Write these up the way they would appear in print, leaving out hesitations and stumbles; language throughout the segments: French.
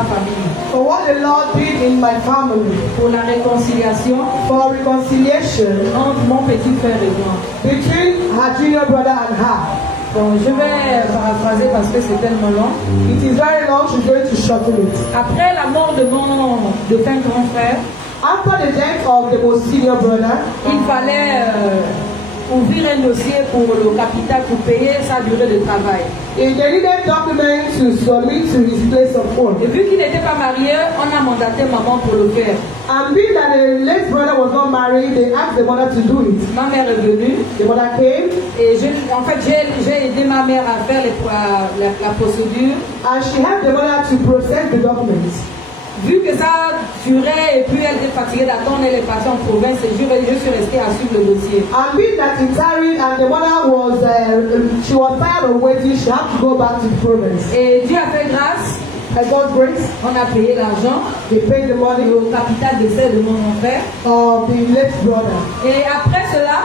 ma famille. For what the Lord did in my family. Pour la réconciliation For reconciliation entre mon petit frère et moi. between her junior brother and her. Bon, je vais paraphraser parce que c'est tellement long. It is very long, she's going to shorten it. Après la mort de mon défunt grand frère, After the death of the most senior brother, il fallait ouvrir un dossier pour le capital pour payer sa durée de travail. they needed documents to submit to his place of work. Et vu qu'il n'était pas marié, on a mandaté maman pour le faire. And being that the late brother was not married, they asked the mother to do it. Ma mère est venue The mother came et j'ai aidé ma mère à faire la procédure. and she helped the mother to process the documents. Vu que ça durait et puis elle était fatiguée d'attendre, elle est partie en province et je suis restée à suivre le dossier. And being that it tarried and the mother was, she was tired of waiting, she had to go back to the province. Et Dieu a fait grâce, By God's grace, on a payé l'argent they paid the money au capital d'essai de mon frère. of the late brother. Et après cela,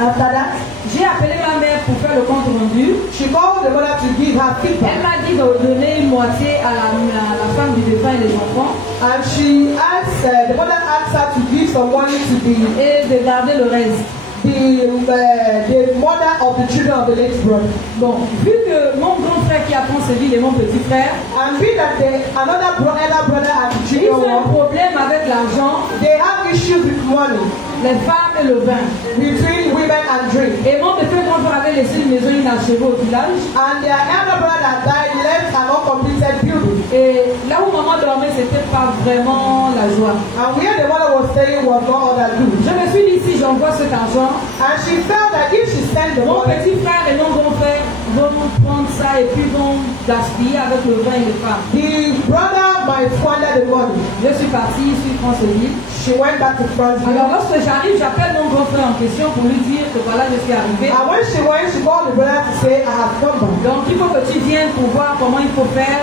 After that, j'ai appelé ma mère pour faire le compte rendu. she called the mother to give her Elle feedback. m'a dit de donner une moitié à la femme du défunt et les enfants And she asked, the mother asked her to give some money to et de garder le reste. the mother of the children of the late brother. Bon, vu que mon grand frère qui a concevé et mon petit frère, And being that another elder brother and the ils children ont un were, problème avec l'argent, they have issues with money les femmes et le vin. between women and drink. Et mon défunt grand frère avait laissé une maison inachevée au village. And their elder brother that died left an uncompleted building. Et là où maman dormait, c'était pas vraiment la joie. And where the mother was staying was not all that good. Je me suis dit, si j'envoie cet argent, And she felt that if she sent the mon money, petit frère et mon grand frère vont prendre ça et puis vont gaspiller avec le vin et les femmes. the brother might squander the money. Je suis partie sur Franceville. She went back to France. Alors lorsque j'arrive, j'appelle mon grand frère en question pour lui dire que voilà, je suis arrivée. And when she went, she called the brother to say, I have come back. Donc il faut que tu viennes pour voir comment il faut faire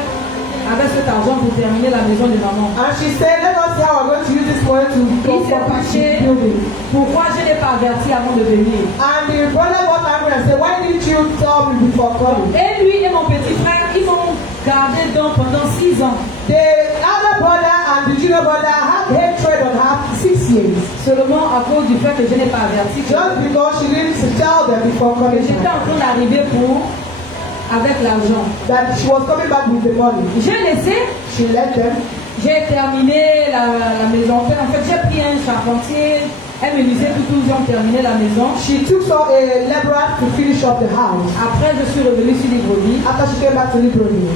avec cet argent pour terminer la maison de maman. And she said, let us see how we're going to use this money to Il s'est complete fâché. the building. Pourquoi je n'ai pas averti avant de venir? And the brother got angry and said, why didn't you tell me before coming? Et lui et mon petit frère, ils m'ont gardé donc pendant 6 ans. The elder brother and the junior brother had hatred on her 6 years. Seulement à cause du fait que je n'ai pas averti. Just because she didn't tell them before Que coming j'étais back. en train d'arriver avec l'argent. That she was coming back with the money. J'ai laissé, She let them. j'ai terminé la maison. En fait, j'ai pris un charpentier. Elle me disait que tous ont terminé la maison. She took some a laborer to finish up the house. Après, je suis revenue sur Libreville. After she came back to Libreville.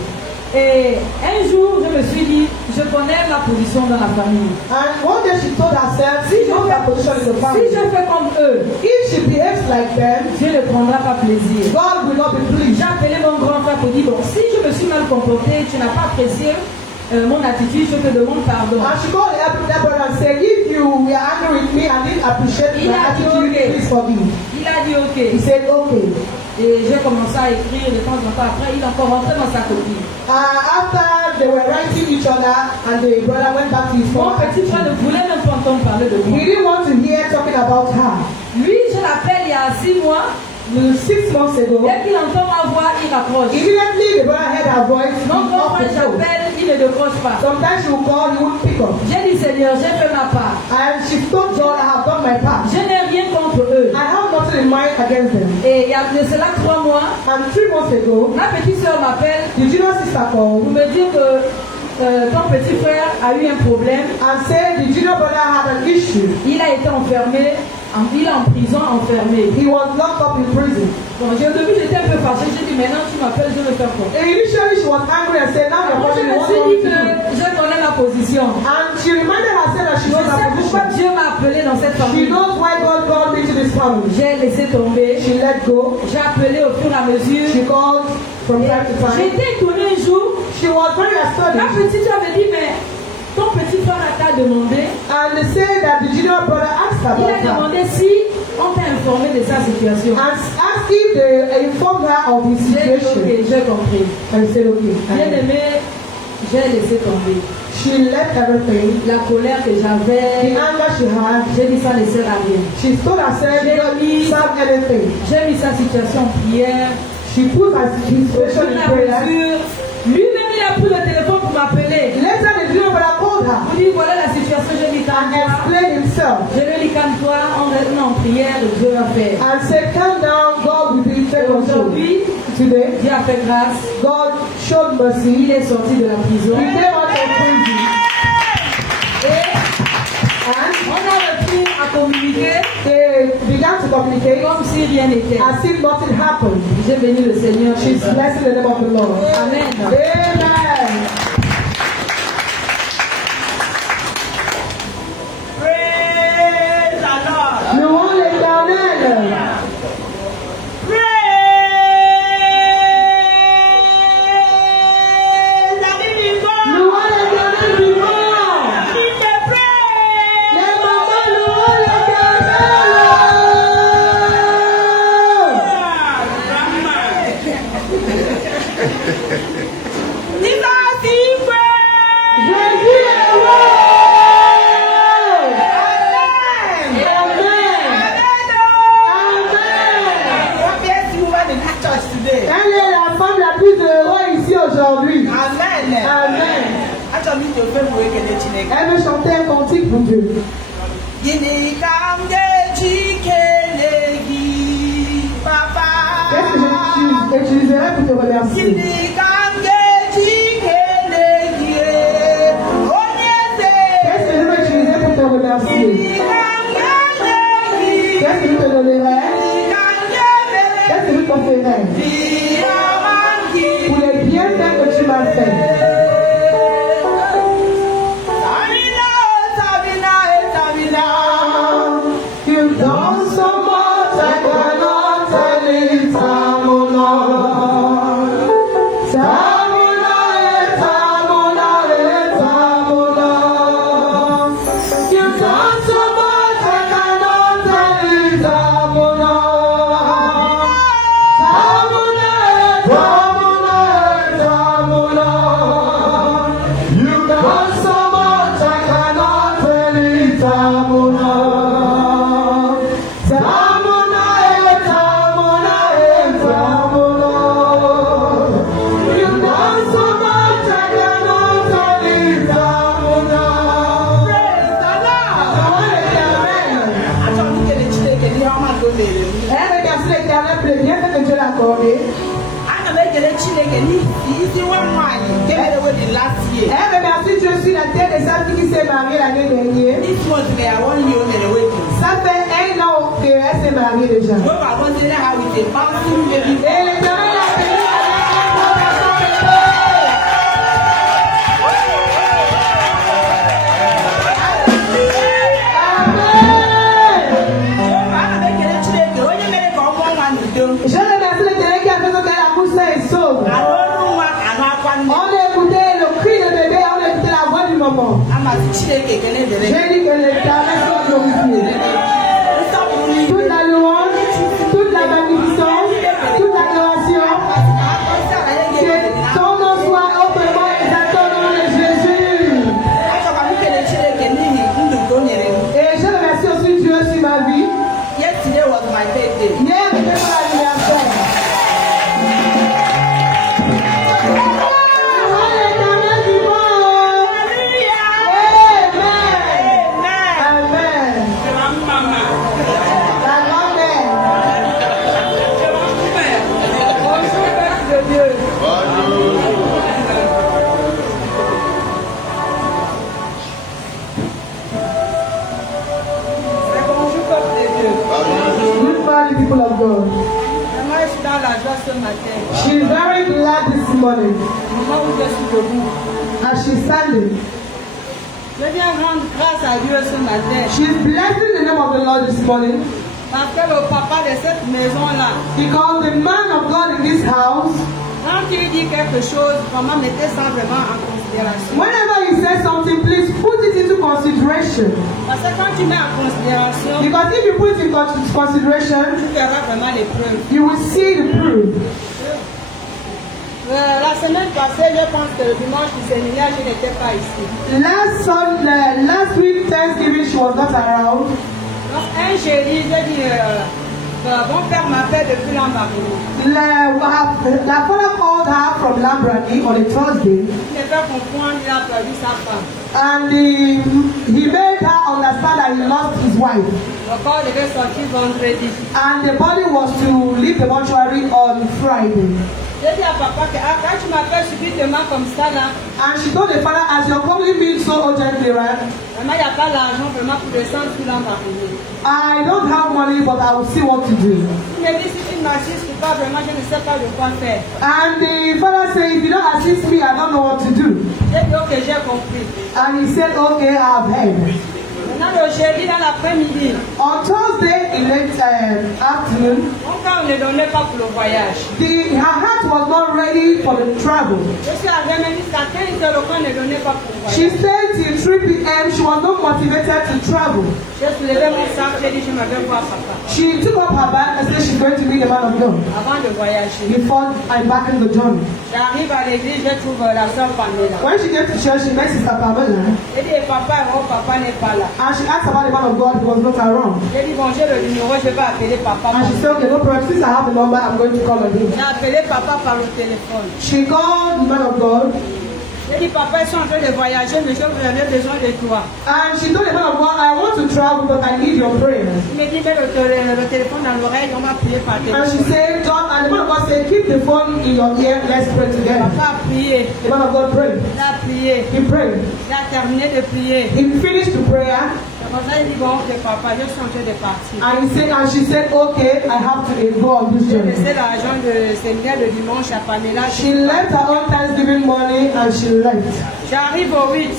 Et un jour, je me suis dit, je connais ma position dans la famille. And one day she told herself, Si she je knows her position in the si family. je fais comme eux, If she behaves like them, Dieu ne prendra pas plaisir. God will not be pleased. J'ai appelé mon grand frère pour dire, bon, si je me suis mal comporté, tu n'as pas apprécié mon attitude, je te demande pardon. And she called the elder brother and said, if you were angry with me and didn't appreciate Il my a dit attitude, okay. please forgive. Il a dit ok. He said, okay. Et j'ai commencé à écrire de temps en temps. Après, il est encore rentré dans sa copie. After they were writing each other and the brother went back to his Mon phone, petit frère ne voulait même pas entendre parler de he moi. didn't want to hear talking about her. Lui, je l'appelle il y a 6 mois. 6 months ago, Dès qu'il entend ma voix, il raccroche. immediately the brother heard her voice Mon grand off frère, the phone. j'appelle, il ne décroche pas. Sometimes she would call, he wouldn't pick up. J'ai dit, Seigneur, j'ai fait ma part. And she told God, I have done my part. Je n'ai rien contre eux. I have nothing in mind against them. Et il y a de cela 3 mois, And 3 months ago, ma petite soeur m'appelle the junior sister pour called me dire que ton petit frère a eu un problème. and said the junior brother had an issue. Il a été enfermé, il est en prison enfermé. He was locked up in prison. Bon, au début j'étais un peu fâchée, j'ai dit maintenant tu m'appelles, je vais faire quoi. And initially she was angry and said, now you're Moi je calling me, me what suis do you dit que want me to do? je connais ma position. And she reminded herself that she Je knows sais her pourquoi position. Dieu m'a appelé dans cette She famille. knows why God called me to this family. J'ai laissé tomber, She let go. j'ai appelé au fur et à mesure. She called from time to J'ai time. été étonnée un jour, She was very la astonished. petite soeur me dit mais ton petit frère t'a demandé, And they say that the junior brother asked il about a her. demandé si on t'a informé de sa situation. And asked if they informed her of his J'ai dit situation. ok, j'ai compris. And said, okay. Bien aimé, j'ai laissé tomber. She left everything. La colère que The j'avais, anger she had. j'ai dit ça ne sert à rien. She told herself, J'ai don't mis- serve anything. J'ai mis sa situation en prière. She put her Au situation fur et in à prayer. mesure, lui-même il a pris le téléphone pour m'appeler. Later yourself. Je le dis comme toi, on reste en prière, Dieu va faire. And say, calm down, God will be take control. Aujourd'hui, Today, Dieu a fait grâce. God showed Il mercy. est sorti de la prison. He came out of prison. Et on a repris à communiquer They began to communicate comme si rien n'était. as if nothing happened. J'ai béni le Seigneur. She's blessing the name of the Lord. Amen. Amen. Praise the Lord. Louons l'Éternel. Praise the living God. Louons l'Éternel vivant. Give the praise. Les mamans louons l'Éternel. Jesus is great. Jésus est roi. Amen. Amen. Amen. Happiest woman in that church today. Elle est la femme la plus heureuse ici aujourd'hui. Amen. Amen. Achọrọ m iji ofe bụ ekele Chineke. Elle veut chanter un cantique pour Dieu. Gịnị ka m ga-eji kelee gị, Papa? Qu'est-ce que j'utiliserai pour te remercier? Gịnị ka m ga-eji kelee gị, onye eze? Qu'est-ce que je vais utiliser pour te remercier? Gịnị ka m ga-enye gị? Qu'est-ce que je te donnerai? Gịnị ka m ga-emere Qu'est-ce que je t'offrirai? gị, ọma gị? Pour les bienfaits que tu m'as fait. Sabina. You've done so much, I cannot tell it, Tamuna. Tamuna, Tamuna, Tamuna. You've done so much, I cannot tell it, Tamuna. Tamuna, Tamuna, Tamuna. You've done so much, I cannot tell it, Tamuna. Tamuna, Tamuna, Tamuna. You've done so much, I cannot tell it, Tamuna. Achọrọ m ikele Chineke n'ihe ọma nke o mere m. Elle remercie l'Éternel pour les bienfaits que Dieu l'a accordé. Ana m ekele Chineke n'ihi isi nwa m nwaanyị nke mere wedi last year. Elle remercie Dieu sur la terre des hommes qui s'est mariée l'année dernière. This month we are 1 year o mere wedi. Ça fait 1 an qu'elle s'est mariée déjà. Jehova gọziere ha with a bouncing baby Et boy. l'Éternel a béni avec un garçon de Amen. Jehova, ana m ekele Chineke onye mere ka ọ mụọ nwa n'udo. Je remercie l'Éternel qui a fait que la pousse saine et sauve. Arụ ọrụ nwa anụ akwa nne. On a écouté le cri de bébé, on a écouté la voix du maman. Amasị Chineke ekele dere. J'ai dit que l'Éternel soit glorifié. Nsọpụrụ n'ihu. Toute la louange, toute la magnificence, toute l'adoration, que ton nom soit hautement exalté au nom de Jésus. Achọkwa m ikele Chineke n'ihi ndụ nke o nyere m. Et je remercie aussi Dieu sur ma vie. Yesterday was my birthday. Hier, c'était mon anniversaire. Oh, l'Éternel vivant. Amen. Amen. La grand-mère. C'est bonjour peuple de Dieu. Good morning, people of God. Vraiment, je suis dans la joie ce matin. She is very glad this morning Au moment où je suis debout. as she's standing. Je viens rendre grâce à Dieu ce matin. She is blessing the name of the Lord this morning Parce que le papa de cette maison-là, because the man of God in this house, quand il dit quelque chose, vraiment mettez ça vraiment en considération. whenever he says something, please put it into consideration. Parce que quand tu mets en considération, Because if you put it in consideration, tu verras vraiment les preuves. you will see the proof. La semaine passée, je pense que le dimanche du séminaire, je n'étais pas ici. Last week Thanksgiving, she was not around. Donc, un chéri, j'ai dit, Mon père m'appelle depuis l'embarquement. La father called her from Lambrani on a Thursday. Il ne fait comprendre, il a perdu sa femme. And he made her understand that he lost his wife. Le corps devait sortir vendredi. And the body was to leave the mortuary on Friday. J'ai dit à papa que quand tu m'appelles subitement comme ça là, And she told the father, as you're calling me so urgently, right? vraiment il n'y a pas l'argent vraiment pour descendre sur l'embarquement. I don't have money, but I will see what to do. Il me dit si tu n'assistes pas vraiment, je ne sais pas de quoi faire. And the father said, if you don't assist me, I don't know what to do. J'ai dit ok, j'ai compris. And he said, okay, I've heard. Maintenant le jeudi dans l'après-midi, On Thursday in late afternoon, mon cœur ne donnait pas pour le voyage. her heart was not ready for the travel. Je suis arrivée même jusqu'à 15 heures, le corps ne donnait pas pour le She voyage. stayed till 3 p.m. She was not motivated to travel. J'ai soulevé mon sac, j'ai dit je m'avais voir papa She took up her bag and said she's going to meet the man of God avant de voyager. before I back in the journey. J'arrive à l'église, je trouve la soeur Pamela. When she came to church, she met Sister Pamela J'ai dit papa, oh papa n'est pas là. and she asked about the man of God who was not around. J'ai dit bon, j'ai le numéro, je vais appeler papa. And she said, okay, no problem. Since I have the number, I'm going to call on him. J'ai appelé papa par le téléphone. She called the man of God J'ai dit papa, ils sont en train de voyager, mais j'ai besoin de toi. and she told the man of God, I want to travel, but I need your prayers. Il me dit mets le téléphone dans l'oreille, on va prier par And she téléphone. said, John, and the man of God said, keep the phone in your ear, let's pray together. Papa a prié, The man of God prayed. il a prié, He prayed. il a terminé de prier. He finished the prayer C'est comme ça il dit bon, ok papa, je suis en train de partir. and she said, okay, I have to go on this J'ai journey. laissé l'argent de séminaire le dimanche à Pamela. She left her own Thanksgiving money and she left. J'arrive au 8.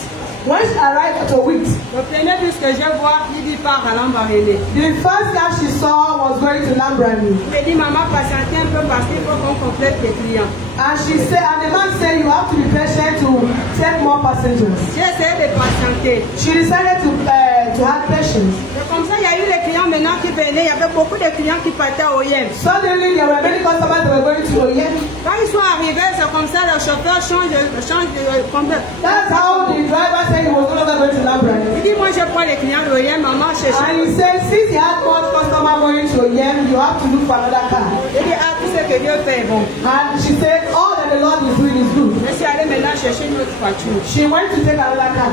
When she arrived at a week, Le premier bus que je vois, il dit part à Lambaréné. the first car she saw was going to Lambrani. Il me dit maman, patientez un peu parce qu'il faut qu'on complète les clients. And she said, and the man said, you have to be patient to take more passengers. J'ai essayé de patienter. She decided to have patience. C'est comme ça, il y a eu les clients maintenant qui venaient. Il y avait beaucoup de clients qui partaient au YEM. Suddenly, there were many customers that were going to Oyen. Quand ils sont arrivés, c'est comme ça, le chauffeur change de complète. That's how the driver said he was no longer going to Lambrani. Il dit, moi je prends les clients de YEM, maman cherche. And he said, since he had more customers going to Oyen, you have to look for another car. Il dit, ah, tout ce que Dieu fait est bon. And she said, all that the Lord is doing is good. Je suis allée maintenant chercher une autre voiture. She went to take another car.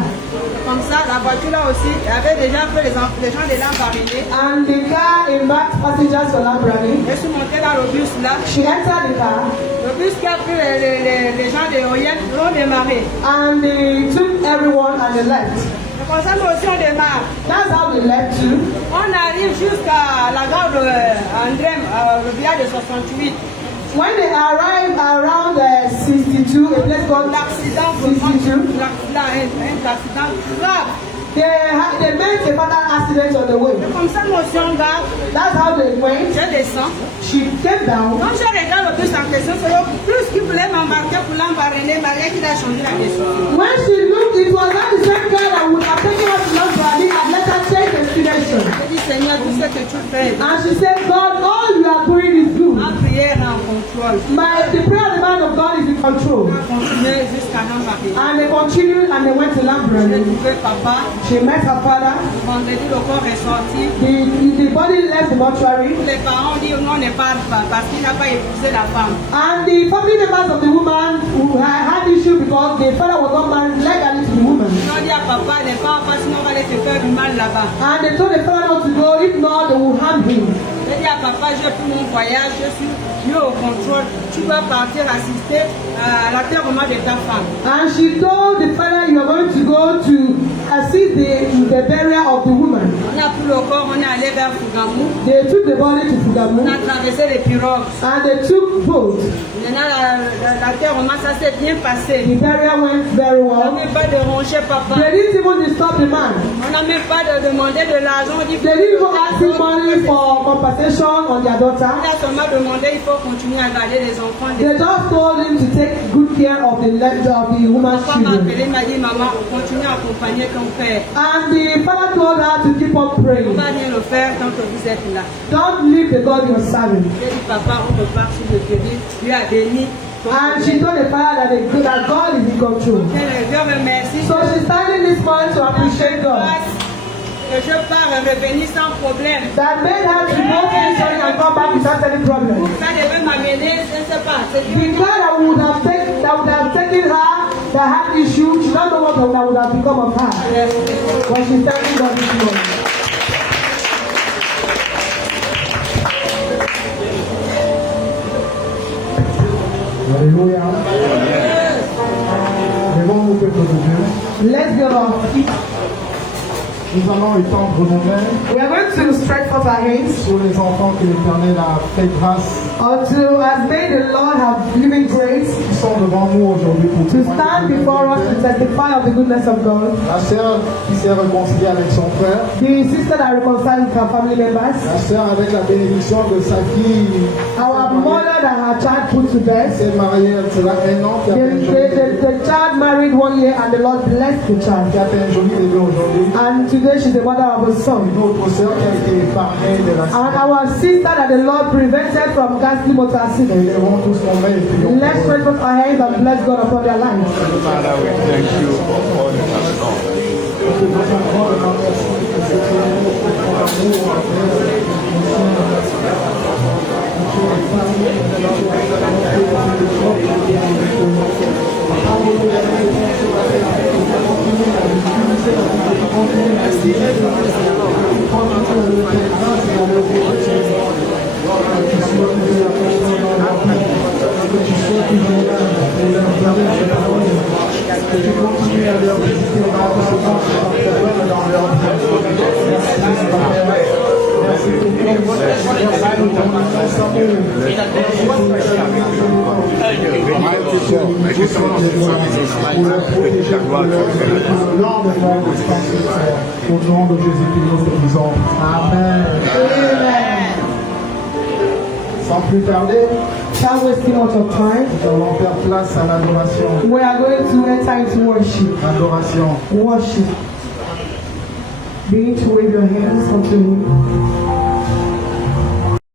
Comme ça, la voiture là aussi, il y avait déjà fait les gens de Lambaréné. And the car embarked passengers for Lambrani. Je suis montée dans le bus là. She entered the car Le bus qui a pris les gens de OYEM ont démarré. and they took everyone and they left. C'est comme ça, nous aussi on démarre. That's how they left too. On arrive jusqu'à la gare de André, le village de 68. When they arrived around 62, a place called L'accident, 62, un accident grave. they met a fatal accident on the way. C'est comme ça, nous aussi on garde. That's how they went. Je descends. She came down. Quand je regarde le bus en question, c'est le plus qui voulait m'embarquer pour l'embarrer, Maria qui a changé la question. When she looked, it was not the same girl that would have taken her to Lambrani and let her change destination. Je dis, Seigneur, tout ce que tu fais, And she said, God, all you are doing is good. ma prière est en contrôle. The prayer of the man of God is in control. On a continué jusqu'à l'embarrer. And they continued and they went to J'ai Lambrani. trouvé papa. She met her father. Vendredi, le corps est sorti. The body left the mortuary. Les parents ont dit non, on ne parle pas parce qu'il n'a pas épousé la femme. And the family members of the woman who had issue because the father was not married legally to the woman. Ils ont dit à papa, ne parle pas sinon on va aller te faire du mal là-bas. And they told the father not to go, if not, they will harm him. J'ai dit à papa, j'ai pris mon voyage, je suis mieux au contrôle. Tu vas partir assister à l'enterrement de ta femme. And she told the father, you are going to go to assist the burial of the woman. On a pris le corps, on est allé vers Fougamou. They took the body to Fugamu On a traversé les pirogues. and they took boat. Maintenant, l'enterrement, ça s'est bien passé. The burial went very On n'a well. même pas de roncher papa. They didn't even disturb the man. On n'a même pas de demander de l'argent. On dit, They didn't even ask him money for compensation on their daughter. on a seulement demandé, il faut continuer à garder les enfants. They just told him to take good care of the woman's Papa m'a children. appelé, m'a dit, maman, continue à accompagner ton père. And the father told her to keep on On praying. va bien le faire tant que vous êtes là. Don't leave the God you're serving. J'ai dit, papa, on repart sur le crédit. Lui a béni. And she told the father that God is in control. Dieu remercie. So she's standing this morning to appreciate God. que je pars et revenir sans problème. That made her to go to Israel and come back without any problem. Ça devait m'amener, je ne sais pas. C'est The Dieu. guy that would have taken her, that had issue, she don't know what that would have become of her. But she's thanking God this morning. Alléluia. Levons-nous, peuple de Dieu. Let's get on. Nous allons étendre nos mains We are going to stretch forth our hands sur les enfants que l'Éternel a fait grâce, unto as may the Lord have given grace qui sont devant nous aujourd'hui pour to stand before us to testify of the goodness of God. La sœur qui s'est réconciliée avec son frère, The sister that reconciled with her family members. la sœur avec la bénédiction de sa fille, Our mother that her child put to death. s'est mariée, c'est là un an qui a fait un joli bébé. The child married 1 year and the Lord blessed the child. Qui a fait un joli bébé aujourd'hui. And today she's the mother of a son. Une autre sœur qui a été épargnée de la And our sister that the Lord prevented from ghastly motor accident. Levons tous nos mains et prions. Let's stretch forth our hands and bless God upon their lives. Father, we thank you for all you have done. Au nom de Jésus-Christ, nous te disons Amen. Sans plus tarder, Without wasting much of time, nous allons faire place à l'adoration. we are going to enter into worship. Adoration. Worship. Begin to wave your hands unto Him.